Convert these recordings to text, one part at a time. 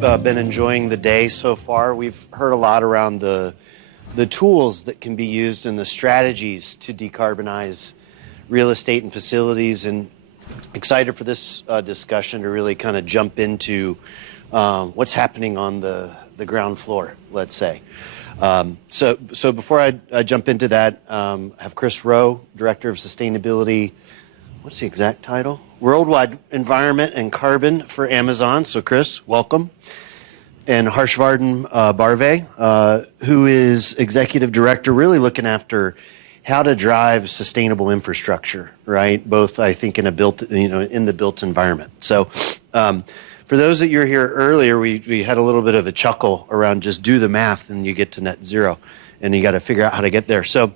been enjoying the day so far. We've heard a lot around the tools that can be used and the strategies to decarbonize real estate and facilities, and excited for this discussion to really kind of jump into what's happening on the ground floor, let's say. So before I jump into that, I have Chris Rowe, Director of Sustainability. What's the exact title? Worldwide Environment and Carbon for Amazon. So Chris, welcome. And Harshvardhan Barve, who is Executive Director, really looking after how to drive sustainable infrastructure, right? Both, I think, in the built environment. So for those that you're here earlier, we had a little bit of a chuckle around just do the math and you get to net zero, and you got to figure out how to get there. So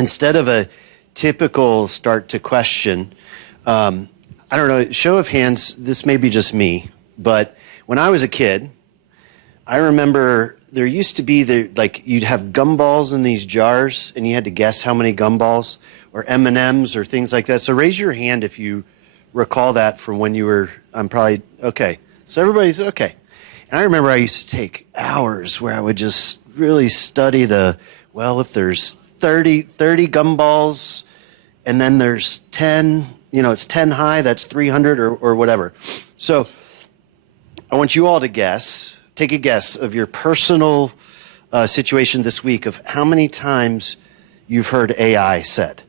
instead of a typical start to question, I don't know, show of hands, this may be just me, but when I was a kid, I remember there used to be you'd have gumballs in these jars and you had to guess how many gumballs, or M&Ms or things like that. So raise your hand if you recall that from when you were, I'm probably, okay. So everybody's okay. And I remember I used to take hours where I would just really study if there's 30 gumballs and then there's 10, it's 10 high, that's 300 or whatever. So I want you all to take a guess of your personal situation this week of how many times you've heard AI said.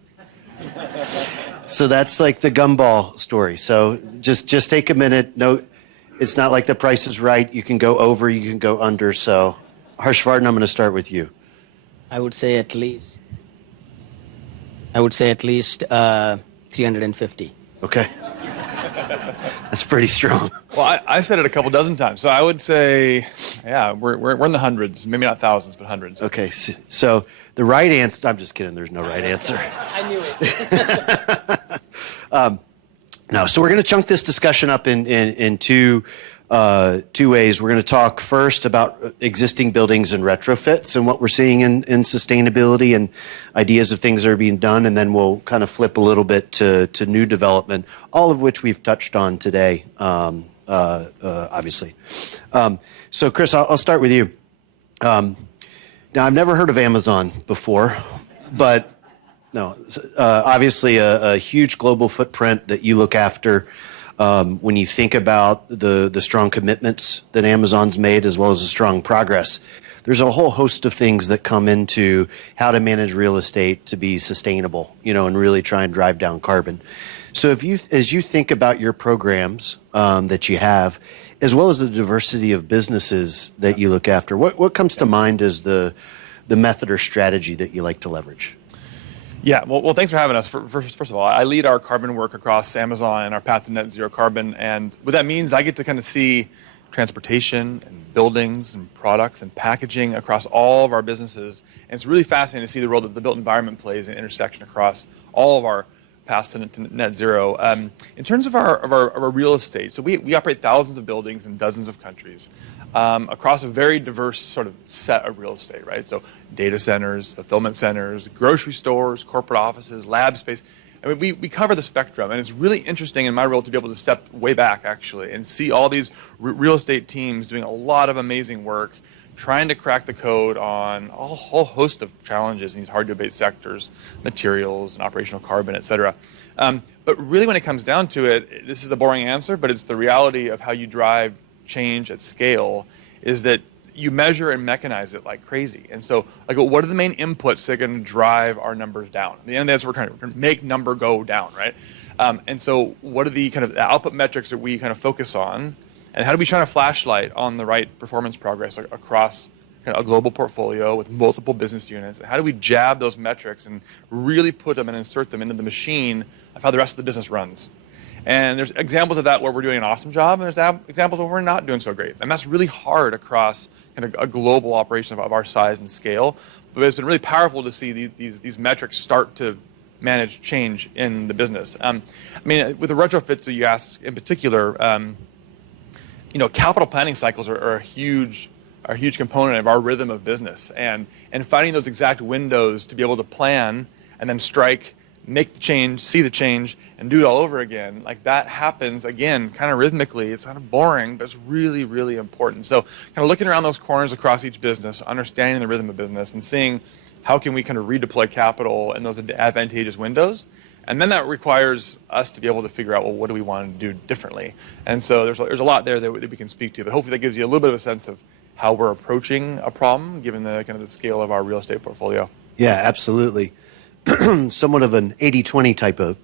So that's like the gumball story. So just take a minute. No, it's not like The Price is Right. You can go over, you can go under. So Harshvardhan, I'm going to start with you. I would say at least 350. Okay. That's pretty strong. Well, I've said it a couple dozen times, so I would say, yeah, we're in the hundreds, maybe not thousands, but hundreds. Okay, so the right answer, I'm just kidding, there's no right answer. I knew it. No, so we're going to chunk this discussion up in two ways. We're going to talk first about existing buildings and retrofits and what we're seeing in sustainability and ideas of things that are being done, and then we'll kind of flip a little bit to new development, all of which we've touched on today, obviously. So Chris, I'll start with you. Now, I've never heard of Amazon before, but no, obviously a huge global footprint that you look after. When you think about the strong commitments that Amazon's made, as well as the strong progress, there's a whole host of things that come into how to manage real estate to be sustainable, and really try and drive down carbon. So as you think about your programs that you have, as well as the diversity of businesses that you look after, what comes to mind as the method or strategy that you like to leverage? Yeah, well, thanks for having us. First of all, I lead our carbon work across Amazon and our path to net zero carbon. And what that means, I get to kind of see transportation and buildings and products and packaging across all of our businesses. And it's really fascinating to see the role that the built environment plays in intersection across all of our paths to net zero. In terms of our real estate, so we operate thousands of buildings in dozens of countries across a very diverse sort of set of real estate, right? So data centers, fulfillment centers, grocery stores, corporate offices, lab space. I mean, we cover the spectrum, and it's really interesting in my role to be able to step way back, actually, and see all these real estate teams doing a lot of amazing work, trying to crack the code on a whole host of challenges in these hard-to-abate sectors, materials and operational carbon, et cetera. But really, when it comes down to it, this is a boring answer, but it's the reality of how you drive change at scale, is that you measure and mechanize it like crazy. And so, what are the main inputs that are going to drive our numbers down? At the end of the day, we're trying to make number go down, right? And so what are the kind of output metrics that we kind of focus on? And how do we shine a flashlight on the right performance progress across kind of a global portfolio with multiple business units? And how do we jab those metrics and really put them and insert them into the machine of how the rest of the business runs? And there's examples of that where we're doing an awesome job, and there's examples where we're not doing so great. And that's really hard across kind of a global operation of our size and scale. But it's been really powerful to see these metrics start to manage change in the business. I mean, with the retrofits that you asked in particular, capital planning cycles are a huge component of our rhythm of business, and finding those exact windows to be able to plan and then strike make the change, see the change, and do it all over again. Like that happens again, kind of rhythmically. It's kind of boring, but it's really, really important. So kind of looking around those corners across each business, understanding the rhythm of business, and seeing how can we kind of redeploy capital in those advantageous windows. And then that requires us to be able to figure out, well, what do we want to do differently? And so there's a lot there that we can speak to, but hopefully that gives you a little bit of a sense of how we're approaching a problem, given the kind of the scale of our real estate portfolio. Yeah, absolutely. Somewhat of an 80-20 type of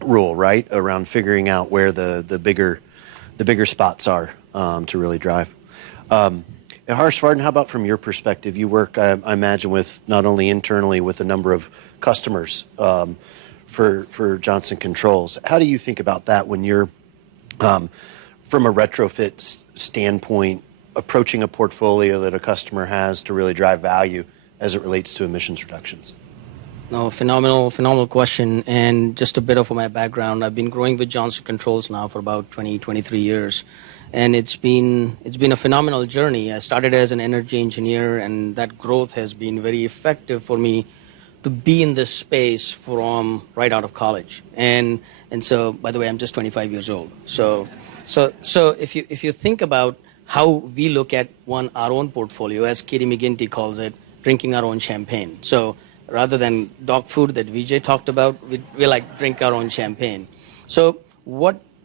rule, right? Around figuring out where the bigger spots are to really drive. Harshvardhan, how about from your perspective? You work, I imagine, with not only internally with a number of customers for Johnson Controls. How do you think about that when you're, from a retrofit standpoint, approaching a portfolio that a customer has to really drive value as it relates to emissions reductions? No, phenomenal question. And just a bit of my background, I've been growing with Johnson Controls now for about 23 years. And it's been a phenomenal journey. I started as an energy engineer, and that growth has been very effective for me to be in this space from right out of college. And so, by the way, I'm just 25 years old. So if you think about how we look at our own portfolio, as Katie McGinty calls it, drinking our own champagne. So rather than dog food that Vijay talked about, we like drink our own champagne. So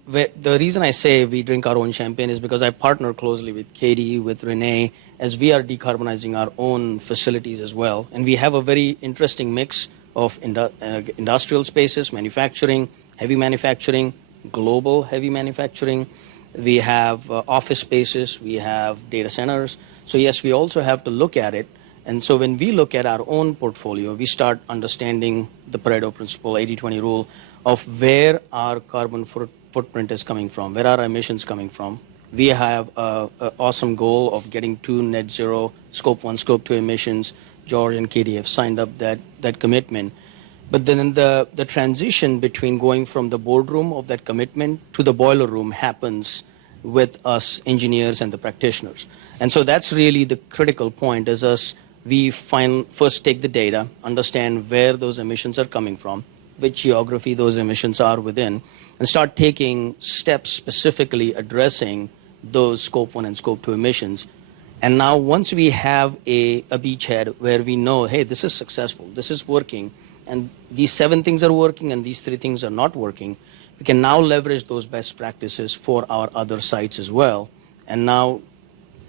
the reason I say we drink our own champagne is because I partner closely with Katie, with Renee, as we are decarbonizing our own facilities as well. And we have a very interesting mix of industrial spaces, manufacturing, heavy manufacturing, global heavy manufacturing. We have office spaces, we have data centers. So yes, we also have to look at it. And so when we look at our own portfolio, we start understanding the Pareto principle, 80-20 rule, of where our carbon footprint is coming from, where are our emissions coming from. We have an awesome goal of getting to net zero, scope 1, scope 2 emissions. George and Katie have signed up that commitment. But then the transition between going from the boardroom of that commitment to the boiler room happens with us engineers and the practitioners. And so that's really the critical point, is we first take the data, understand where those emissions are coming from, which geography those emissions are within, and start taking steps specifically addressing those scope 1 and scope 2 emissions. And now once we have a beachhead where we know, hey, this is successful, this is working, and these 7 things are working and these 3 things are not working, we can now leverage those best practices for our other sites as well. And now,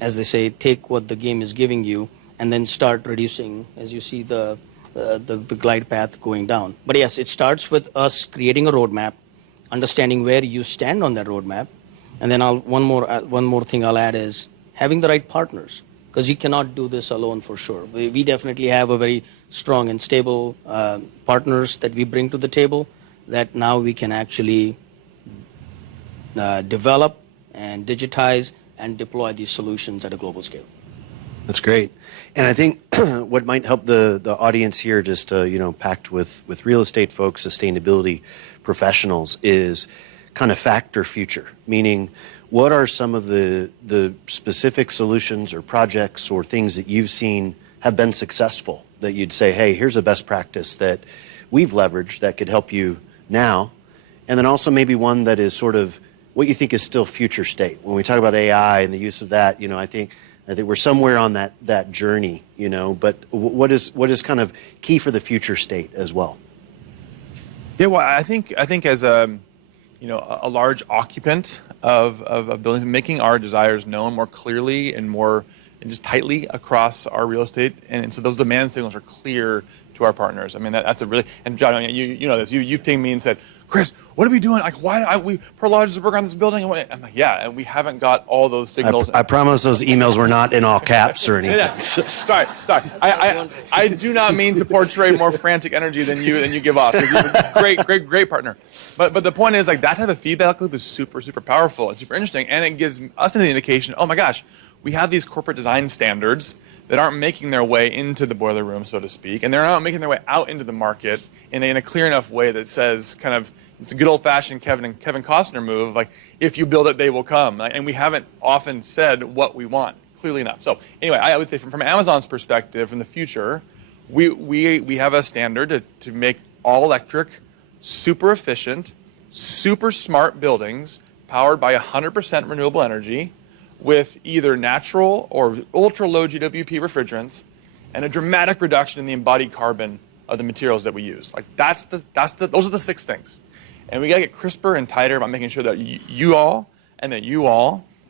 as they say, take what the game is giving you and then start reducing, as you see the glide path going down. But yes, it starts with us creating a roadmap, understanding where you stand on that roadmap. And then one more thing I'll add is having the right partners, because you cannot do this alone for sure. We definitely have a very strong and stable partners that we bring to the table that now we can actually develop and digitize and deploy these solutions at a global scale. That's great. And I think what might help the audience here, just packed with real estate folks, sustainability professionals, is kind of factor future, meaning what are some of the specific solutions or projects or things that you've seen have been successful that you'd say, hey, here's a best practice that we've leveraged that could help you now, and then also maybe one that is sort of what you think is still future state. When we talk about AI and the use of that, I think we're somewhere on that journey, but what is kind of key for the future state as well? Yeah, well, I think as a large occupant of buildings, making our desires known more clearly and just tightly across our real estate, and so those demand signals are clear to our partners. I mean, that's a really, and John, you know this. You pinged me and said, Chris, what are we doing? Like, why we Prologis work on this building? I'm like, yeah, and we haven't got all those signals. I promise those emails were not in all caps or anything. Yeah. Sorry. I do not mean to portray more frantic energy than you give off. You're a great partner. But the point is, like, that type of feedback loop is super, super powerful and super interesting, and it gives us an indication, oh my gosh, we have these corporate design standards that aren't making their way into the boiler room, so to speak, and they're not making their way out into the market in a clear enough way that says, kind of, it's a good old-fashioned Kevin Costner move, like, if you build it, they will come. And we haven't often said what we want clearly enough. So anyway, I would say from Amazon's perspective, in the future, we have a standard to make all electric, super efficient, super smart buildings powered by 100% renewable energy with either natural or ultra low GWP refrigerants and a dramatic reduction in the embodied carbon of the materials that we use. Like those are the 6 things. And we got to get crisper and tighter about making sure that you all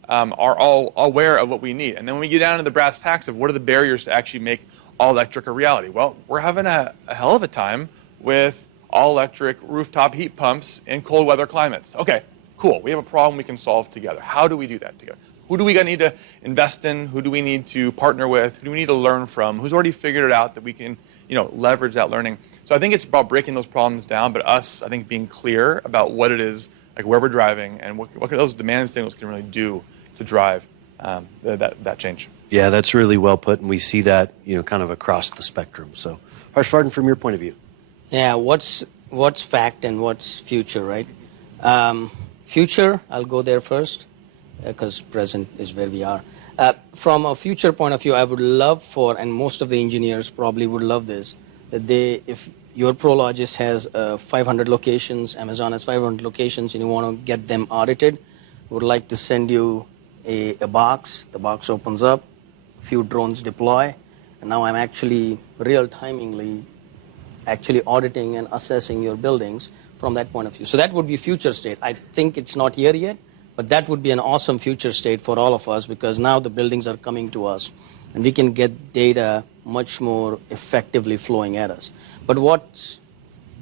are all aware of what we need. And then when we get down to the brass tacks of what are the barriers to actually make all electric a reality? Well, we're having a hell of a time with all electric rooftop heat pumps in cold weather climates. Okay, cool. We have a problem we can solve together. How do we do that together? Who do we need to invest in? Who do we need to partner with? Who do we need to learn from? Who's already figured it out that we can, leverage that learning? So I think it's about breaking those problems down, but us, I think, being clear about what it is, like where we're driving, and what those demand signals can really do to drive that change. Yeah, that's really well put, and we see that kind of across the spectrum. So, Harshvardhan, from your point of view. Yeah, what's fact and what's future, right? Future, I'll go there first, because present is where we are. From a future point of view, I would love for, and most of the engineers probably would love this, that if your Prologis has 500 locations, Amazon has 500 locations, and you want to get them audited, would like to send you a box. The box opens up, few drones deploy, and now I'm actually real-timingly actually auditing and assessing your buildings from that point of view. So that would be future state. I think it's not here yet, but that would be an awesome future state for all of us, because now the buildings are coming to us and we can get data much more effectively flowing at us. But what's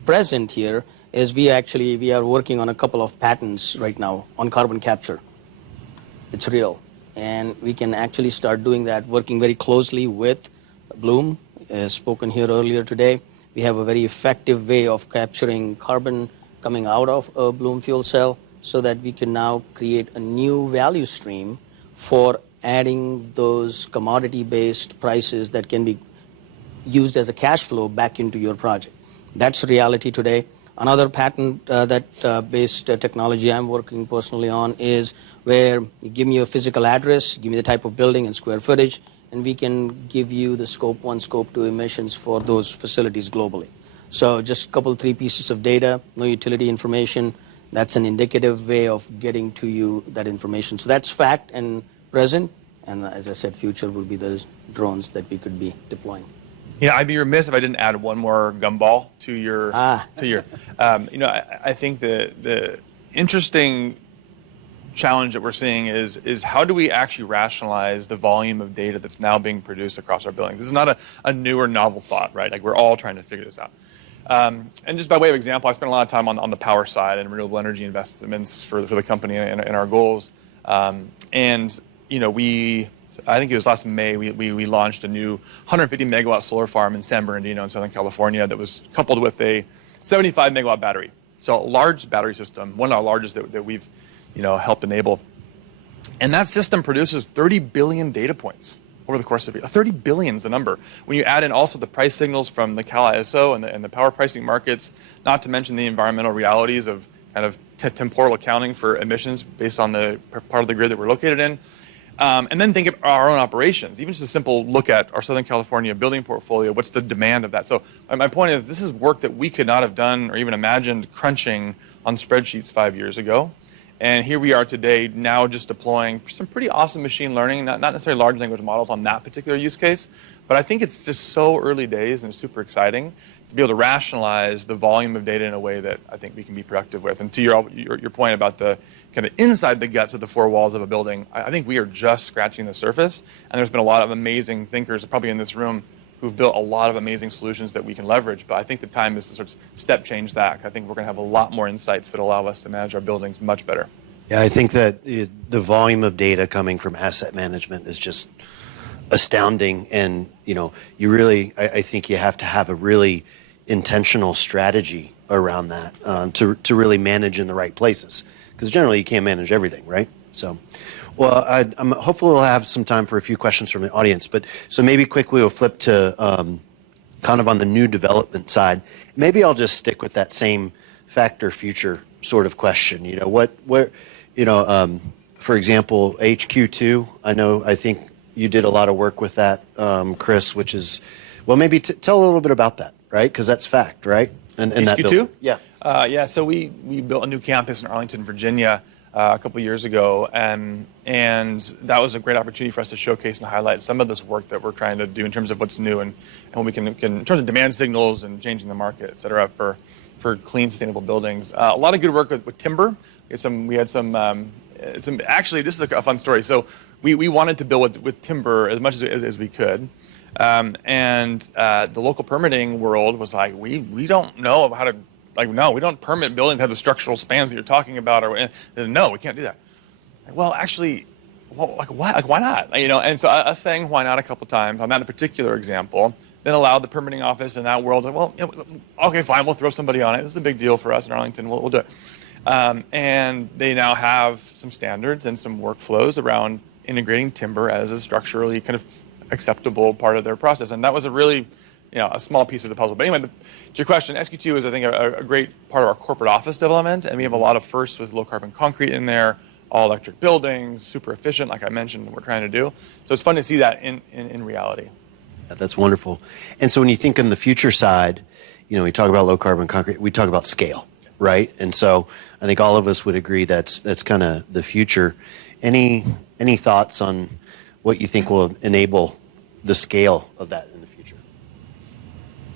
present here is we are working on a couple of patents right now on carbon capture. It's real. And we can actually start doing that, working very closely with Bloom, as spoken here earlier today. We have a very effective way of capturing carbon coming out of a Bloom fuel cell, so that we can now create a new value stream for adding those commodity-based prices that can be used as a cash flow back into your project. That's reality today. Another patent based technology I'm working personally on is where you give me a physical address, give me the type of building and square footage, and we can give you the scope 1, scope 2 emissions for those facilities globally. So just a couple, 3 pieces of data, no utility information. That's an indicative way of getting to you that information. So that's fact and present, and as I said, future will be those drones that we could be deploying. I'd be remiss if I didn't add one more gumball to your. I think the interesting challenge that we're seeing is how do we actually rationalize the volume of data that's now being produced across our buildings? This is not a new or novel thought, right? Like, we're all trying to figure this out. And just by way of example, I spent a lot of time on the power side and renewable energy investments for the company and our goals. I think it was last May, we launched a new 150 megawatt solar farm in San Bernardino in Southern California that was coupled with a 75 megawatt battery. So a large battery system, one of our largest that we've helped enable. And that system produces 30 billion data points over the course of it. 30 billion is the number. When you add in also the price signals from the Cal ISO and the power pricing markets, not to mention the environmental realities of kind of temporal accounting for emissions based on the part of the grid that we're located in. And then think of our own operations, even just a simple look at our Southern California building portfolio. What's the demand of that? So my point is, this is work that we could not have done or even imagined crunching on spreadsheets 5 years ago. And here we are today, now just deploying some pretty awesome machine learning, not necessarily large language models on that particular use case, but I think it's just so early days and it's super exciting to be able to rationalize the volume of data in a way that I think we can be productive with. And to your point about the kind of inside the guts of the 4 walls of a building, I think we are just scratching the surface, and there's been a lot of amazing thinkers, probably in this room, who've built a lot of amazing solutions that we can leverage. But I think the time is to sort of step change that. I think we're going to have a lot more insights that allow us to manage our buildings much better. Yeah, I think that the volume of data coming from asset management is just astounding. And, I think you have to have a really intentional strategy around that to really manage in the right places. Because generally you can't manage everything, right? So, well, I'm hopefully we'll have some time for a few questions from the audience. But so maybe quickly we'll flip to kind of on the new development side. Maybe I'll just stick with that same fact or future sort of question. For example, HQ2. I think you did a lot of work with that, Chris, which is, well, maybe tell a little bit about that, right? Because that's fact, right? And that HQ2? building? Yeah. Yeah, so we built a new campus in Arlington, Virginia a couple years ago, and that was a great opportunity for us to showcase and highlight some of this work that we're trying to do in terms of what's new and what we can in terms of demand signals and changing the market, et cetera, for clean, sustainable buildings. A lot of good work with timber. We had some. Actually, this is a fun story. So we wanted to build with timber as much as we could. And the local permitting world was like, we don't know how to, no, we don't permit buildings that have the structural spans that you're talking about, or no, we can't do that. Well, actually, why not? And so us saying why not a couple times on that particular example, then allowed the permitting office in that world, okay, fine, we'll throw somebody on it. This is a big deal for us in Arlington, we'll do it. And they now have some standards and some workflows around integrating timber as a structurally kind of acceptable part of their process. And that was a really, a small piece of the puzzle. But anyway, to your question, SQ2 is, I think, a great part of our corporate office development. And we have a lot of firsts with low carbon concrete in there, all electric buildings, super efficient, like I mentioned, we're trying to do. So it's fun to see that in reality. Yeah, that's wonderful. And so when you think on the future side, we talk about low carbon concrete, we talk about scale, right? And so I think all of us would agree that's kind of the future. Any thoughts on what you think will enable the scale of that in the future?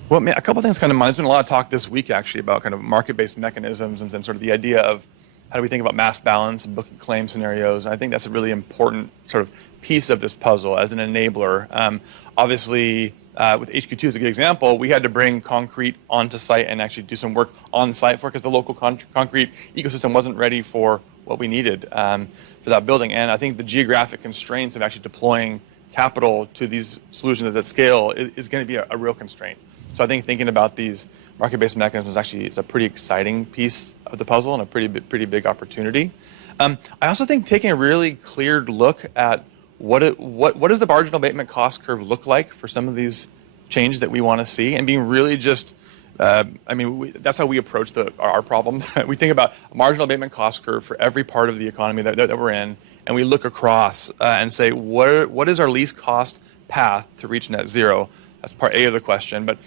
Well, a couple of things kind of mind. There's been a lot of talk this week actually about kind of market-based mechanisms and sort of the idea of how do we think about mass balance and booking claim scenarios. And I think that's a really important sort of piece of this puzzle as an enabler. Obviously, with HQ2 is a good example. We had to bring concrete onto site and actually do some work on site for it because the local concrete ecosystem wasn't ready for what we needed for that building. And I think the geographic constraints of actually deploying capital to these solutions at that scale is going to be a real constraint. So I think thinking about these market-based mechanisms actually is a pretty exciting piece of the puzzle and a pretty big opportunity. I also think taking a really clear look at what does the marginal abatement cost curve look like for some of these changes that we want to see, and being really just, that's how we approach our problem. We think about a marginal abatement cost curve for every part of the economy that we're in, and we look across and say, what is our least cost path to reach net zero? That's part A of the question. But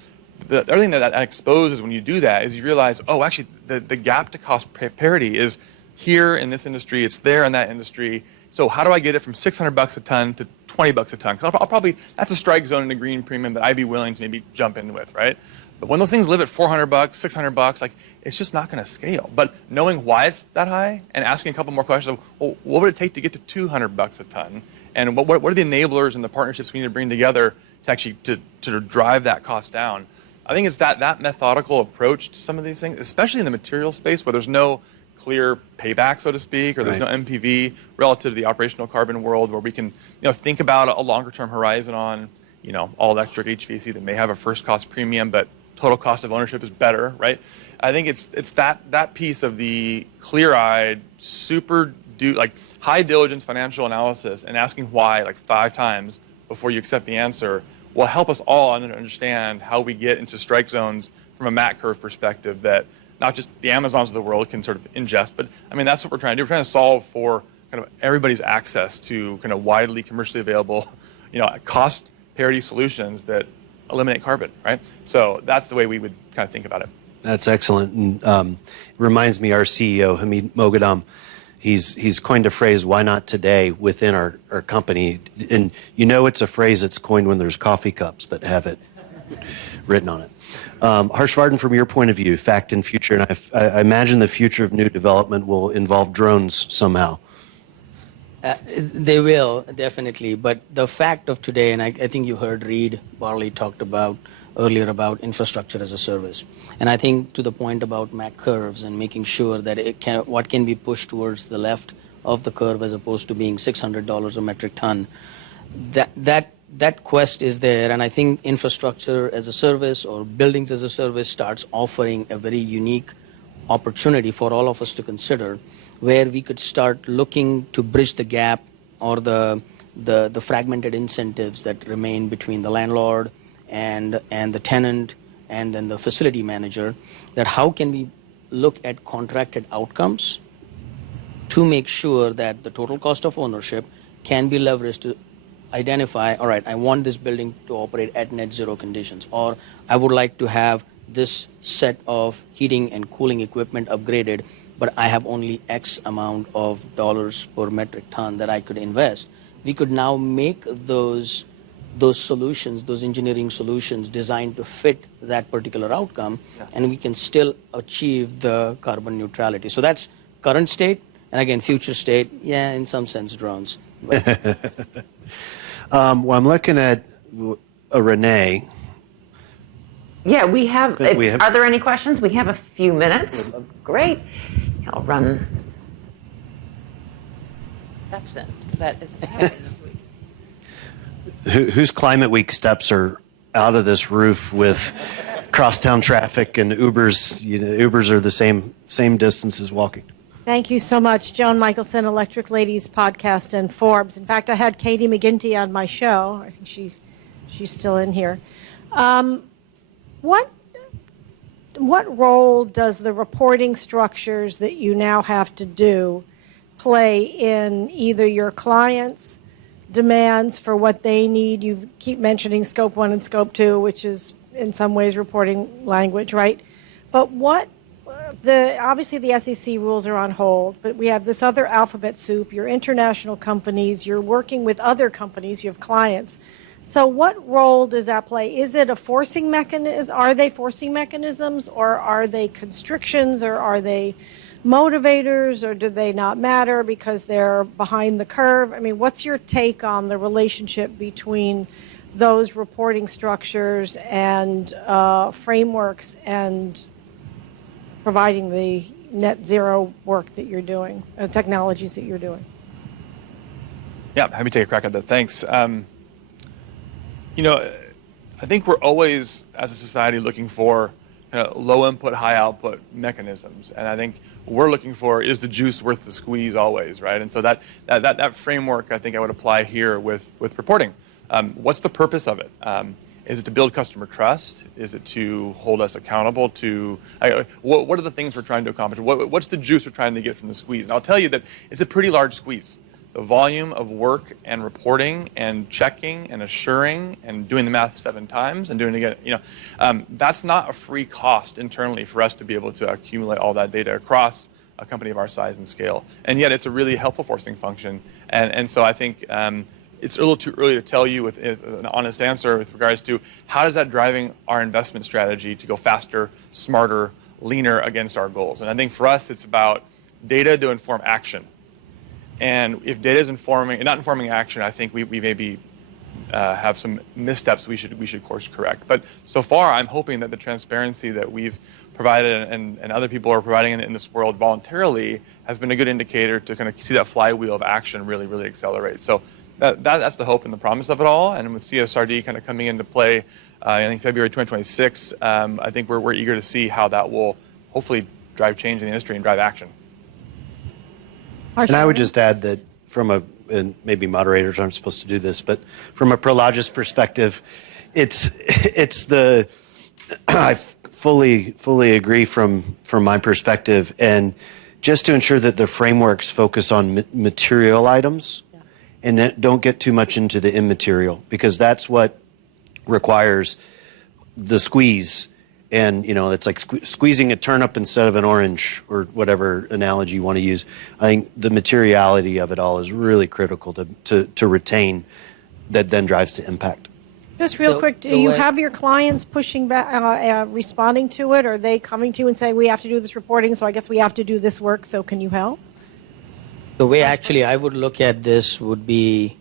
the other thing that exposes when you do that is you realize, actually, the gap to cost parity is here in this industry, it's there in that industry. So how do I get it from $600 a ton to $20 a ton? Because I'll probably, that's a strike zone and a green premium that I'd be willing to maybe jump in with, right? But when those things live at $400, $600, it's just not going to scale. But knowing why it's that high and asking a couple more questions of, well, what would it take to get to $200 a ton? And what are the enablers and the partnerships we need to bring together to actually to drive that cost down? I think it's that methodical approach to some of these things, especially in the material space where there's no clear payback, so to speak, or there's no MPV relative to the operational carbon world, where we can think about a longer term horizon on all electric HVAC that may have a first cost premium, but total cost of ownership is better, right? I think it's that piece of the clear-eyed, high diligence financial analysis and asking why 5 times before you accept the answer will help us all understand how we get into strike zones from a MAC curve perspective that not just the Amazons of the world can sort of ingest, but that's what we're trying to do. We're trying to solve for kind of everybody's access to kind of widely commercially available, cost parity solutions that eliminate carbon, right? So that's the way we would kind of think about it. That's excellent. And it reminds me, our CEO, Hamid Moghadam, he's coined a phrase, why not today, within our company. And it's a phrase that's coined when there's coffee cups that have it written on it. Harshvardhan, from your point of view, fact and future, and I imagine the future of new development will involve drones somehow. They will, definitely. But the fact of today, and I think you heard Reed Barley talked about earlier about infrastructure as a service. And I think to the point about MAC curves and making sure that what can be pushed towards the left of the curve as opposed to being $600 a metric ton, that quest is there. And I think infrastructure as a service or buildings as a service starts offering a very unique opportunity for all of us to consider, where we could start looking to bridge the gap or the fragmented incentives that remain between the landlord and the tenant and then the facility manager, that how can we look at contracted outcomes to make sure that the total cost of ownership can be leveraged to identify, all right, I want this building to operate at net zero conditions, or I would like to have this set of heating and cooling equipment upgraded, but I have only X amount of dollars per metric ton that I could invest. We could now make those solutions, those engineering solutions designed to fit that particular outcome, and we can still achieve the carbon neutrality. So that's current state, and again, future state, yeah, in some sense, drones. Well, I'm looking at Renee. Yeah, we have. Are there any questions? We have a few minutes. Great. I'll run. Stepson, that is happening this week. Whose Climate Week steps are out of this roof with crosstown traffic and Ubers? Ubers are the same distance as walking. Thank you so much. Joan Michelson, Electric Ladies Podcast and Forbes. In fact, I had Katie McGinty on my show. I think she's still in here. What role does the reporting structures that you now have to do play in either your clients' demands for what they need? You keep mentioning Scope 1 and Scope 2, which is in some ways reporting language, right? But obviously the SEC rules are on hold, but we have this other alphabet soup. You're international companies. You're working with other companies. You have clients. So what role does that play? Is it a forcing mechanism? Are they forcing mechanisms, or are they constrictions, or are they motivators, or do they not matter because they're behind the curve? I mean, what's your take on the relationship between those reporting structures and frameworks and providing the net zero work that you're doing, technologies that you're doing? Yeah, happy to take a crack at that. Thanks. I think we're always, as a society, looking for low input, high output mechanisms. And I think what we're looking for is the juice worth the squeeze always, right? And so that framework, I think I would apply here with reporting. What's the purpose of it? Is it to build customer trust? Is it to hold us accountable to, what are the things we're trying to accomplish? What's the juice we're trying to get from the squeeze? And I'll tell you that it's a pretty large squeeze. The volume of work and reporting and checking and assuring and doing the math 7 times and doing it again, that's not a free cost internally for us to be able to accumulate all that data across a company of our size and scale. And yet it's a really helpful forcing function. And so I think it's a little too early to tell you with an honest answer with regards to how is that driving our investment strategy to go faster, smarter, leaner against our goals. And I think for us, it's about data to inform action. And if data is not informing action, I think we maybe have some missteps we should course correct. But so far, I'm hoping that the transparency that we've provided and other people are providing in this world voluntarily has been a good indicator to kind of see that flywheel of action really, really accelerate. So that's the hope and the promise of it all. And with CSRD kind of coming into play, I think February 2026, I think we're eager to see how that will hopefully drive change in the industry and drive action. And I would just add that and maybe moderators aren't supposed to do this, but from a Prologis perspective, I fully agree from my perspective, and just to ensure that the frameworks focus on material items and don't get too much into the immaterial, because that's what requires the squeeze. And, it's like squeezing a turnip instead of an orange, or whatever analogy you want to use. I think the materiality of it all is really critical to retain, that then drives to impact. Just real quick, do you have your clients pushing back, responding to it? Or are they coming to you and saying, we have to do this reporting, so I guess we have to do this work, so can you help? The way actually I would look at this would be,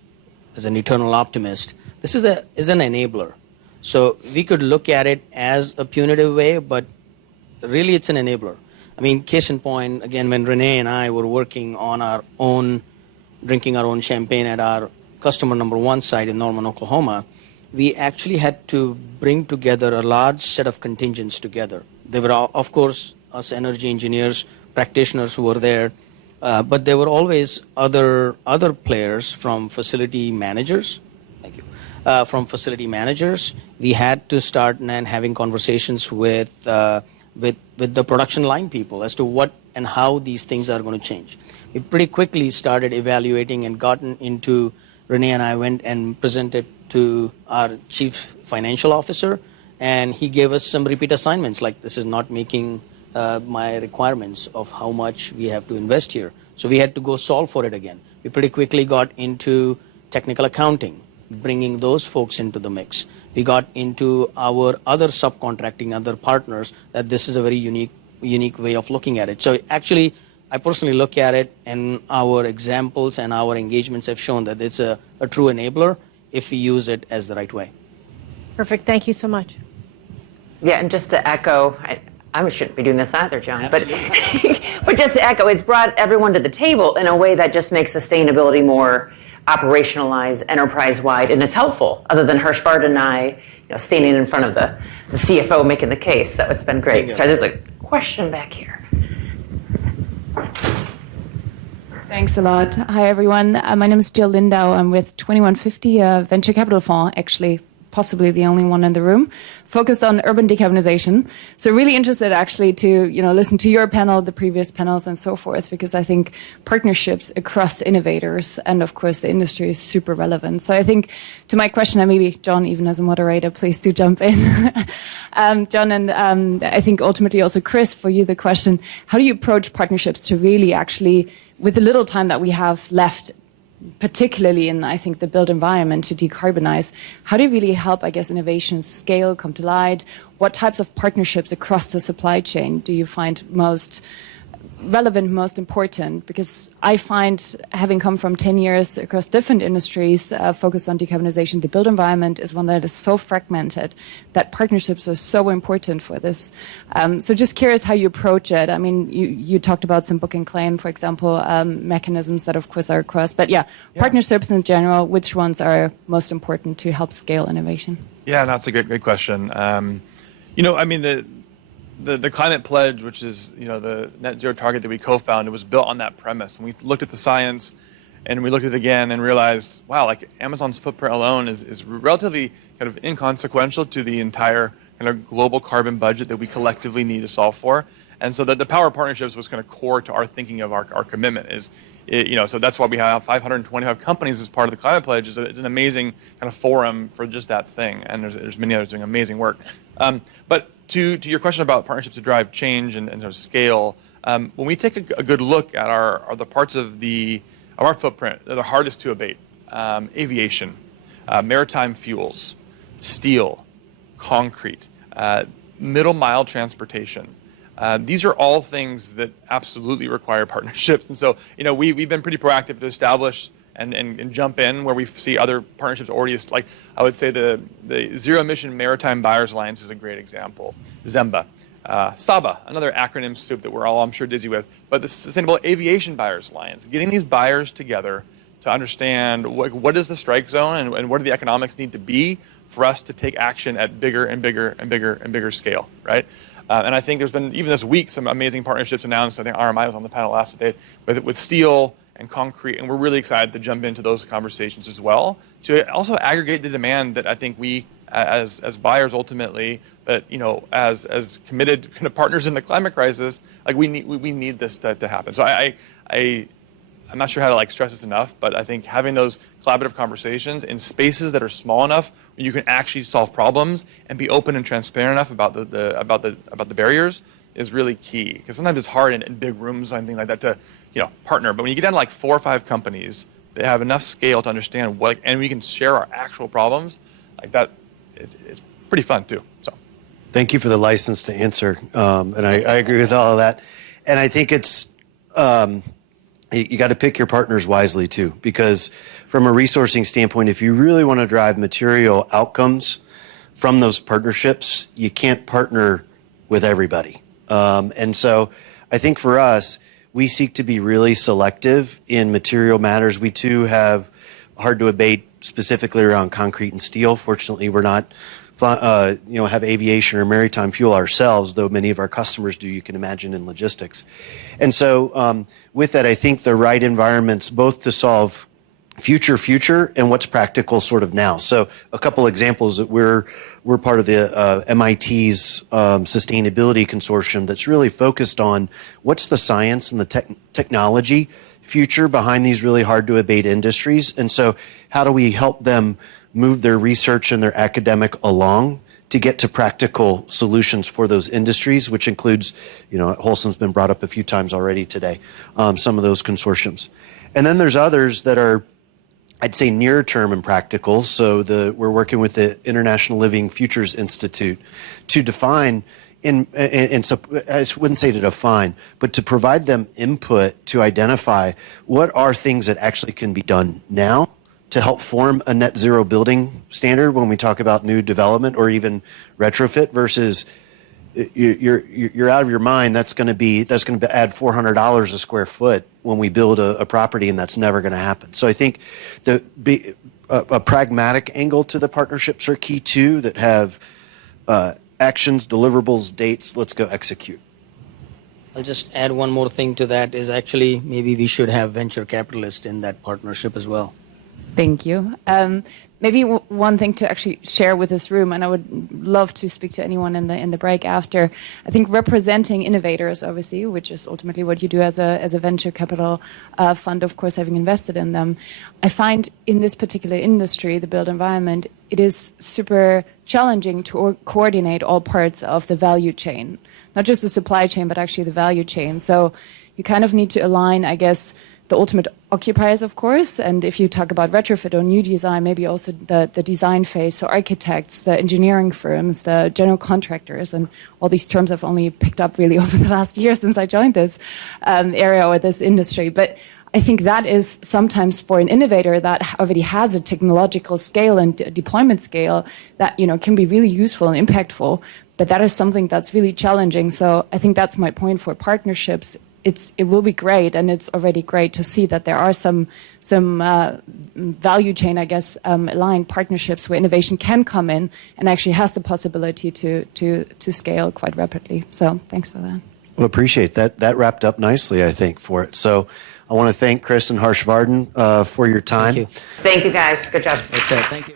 as an eternal optimist, this is an enabler. So we could look at it as a punitive way, but really it's an enabler. I mean, case in point, again, when Renee and I were working on our own, drinking our own champagne at our customer number 1 site in Norman, Oklahoma, we actually had to bring together a large set of contingents together. There were, of course, us energy engineers, practitioners who were there, but there were always other players from facility managers. From facility managers, we had to start and having conversations with the production line people as to what and how these things are going to change. We pretty quickly started evaluating and gotten into, Renee and I went and presented to our chief financial officer And he gave us some repeat assignments, like this is not making my requirements of how much we have to invest here. So we had to go solve for it again. We pretty quickly got into technical accounting, bringing those folks into the mix. We got into our other subcontracting, other partners, that this is a very unique way of looking at it. So actually, I personally look at it, and our examples and our engagements have shown that it's a true enabler if we use it as the right way. Perfect. Thank you so much. Yeah, and just to echo, I shouldn't be doing this either, John, but just to echo, it's brought everyone to the table in a way that just makes sustainability more operationalized, enterprise-wide, and it's helpful, other than Harshvardhan and I standing in front of the CFO making the case. So it's been great. So there's a question back here. Thanks a lot. Hi, everyone. My name is Jill Lindau. I'm with 2150, a venture capital fund, actually possibly the only one in the room, focused on urban decarbonization. So really interested actually to listen to your panel, the previous panels and so forth, because I think partnerships across innovators and of course the industry is super relevant. So I think to my question, and maybe John, even as a moderator, please do jump in. John, and I think ultimately also Chris, for you the question, how do you approach partnerships to really actually, with the little time that we have left, particularly in, I think, the built environment to decarbonize, how do you really help, I guess, innovations scale, come to light? What types of partnerships across the supply chain do you find most relevant, most important? Because I find, having come from 10 years across different industries focused on decarbonization, the built environment is one that is so fragmented that partnerships are so important for this. So just curious how you approach it. I mean, you talked about some book and claim, for example, mechanisms that of course are across, but yeah, partnerships in general, which ones are most important to help scale innovation? Yeah, that's a great question. I mean, the climate pledge, which is the net zero target that we co-founded, was built on that premise. And we looked at the science, and we looked at it again, and realized, wow, like Amazon's footprint alone is relatively kind of inconsequential to the entire kind of global carbon budget that we collectively need to solve for. And so the power of partnerships was kind of core to our thinking of our commitment. So that's why we have 525 companies as part of the climate pledge. It's an amazing kind of forum for just that thing. And there's many others doing amazing work. But to your question about partnerships to drive change and sort of scale, when we take a good look at the parts of our footprint that are hardest to abate, aviation, maritime fuels, steel, concrete, middle mile transportation. These are all things that absolutely require partnerships. And so, we've been pretty proactive to establish and jump in where we see other partnerships already. Like I would say the Zero Emission Maritime Buyers Alliance is a great example. ZEMBA. SABA, another acronym soup that we're all, I'm sure, dizzy with. But the Sustainable Aviation Buyers Alliance, getting these buyers together to understand what is the strike zone and what do the economics need to be for us to take action at bigger and bigger and bigger and bigger scale, right? And I think there's been, even this week, some amazing partnerships announced. I think RMI was on the panel last day with steel and concrete, and we're really excited to jump into those conversations as well, to also aggregate the demand that I think we, as buyers ultimately, but as committed kind of partners in the climate crisis, like we need this to happen. So I'm not sure how to stress this enough, but I think having those collaborative conversations in spaces that are small enough where you can actually solve problems and be open and transparent enough about the barriers is really key. Because sometimes it's hard in big rooms and things like that to partner. But when you get down to 4 or 5 companies that have enough scale to understand and we can share our actual problems, like that, it's pretty fun too. So, thank you for the license to answer, and I agree with all of that. And I think it's you got to pick your partners wisely too, because from a resourcing standpoint, if you really want to drive material outcomes from those partnerships, you can't partner with everybody. And so I think for us, we seek to be really selective in material matters. We too have hard to abate specifically around concrete and steel. Fortunately, we're not have aviation or maritime fuel ourselves, though many of our customers do, you can imagine, in logistics. And so with that, I think the right environments both to solve future and what's practical sort of now. So a couple examples that we're part of the MIT's sustainability consortium that's really focused on what's the science and the technology future behind these really hard to abate industries. And so how do we help them move their research and their academic along to get to practical solutions for those industries, which includes, Wholesome's been brought up a few times already today, some of those consortiums. And then there's others that are, I'd say, near term and practical. So we're working with the International Living Futures Institute to define, so I wouldn't say to define, but to provide them input to identify what are things that actually can be done now to help form a net zero building standard when we talk about new development or even retrofit versus you're out of your mind. That's going to add $400 a square foot when we build a property, and that's never going to happen. So I think a pragmatic angle to the partnerships are key too, that have actions, deliverables, dates. Let's go execute. I'll just add one more thing to that is actually maybe we should have venture capitalists in that partnership as well. Thank you. Maybe one thing to actually share with this room, and I would love to speak to anyone in the break after. I think representing innovators, obviously, which is ultimately what you do as a venture capital fund, of course, having invested in them. I find in this particular industry, the built environment, it is super challenging to coordinate all parts of the value chain, not just the supply chain, but actually the value chain. So you kind of need to align, I guess, the ultimate occupiers, of course, and if you talk about retrofit or new design, maybe also the design phase, so architects, the engineering firms, the general contractors, and all these terms I've only picked up really over the last year since I joined this area or this industry. But I think that is sometimes for an innovator that already has a technological scale and deployment scale that can be really useful and impactful, but that is something that's really challenging. So I think that's my point for partnerships. It will be great, and it's already great to see that there are some value chain, I guess, aligned partnerships where innovation can come in and actually has the possibility to scale quite rapidly. So thanks for that. Well, appreciate that. That wrapped up nicely, I think, for it. So I want to thank Chris and Harshvardhan for your time. Thank you. Thank you, guys. Good job. Well said. Thank you.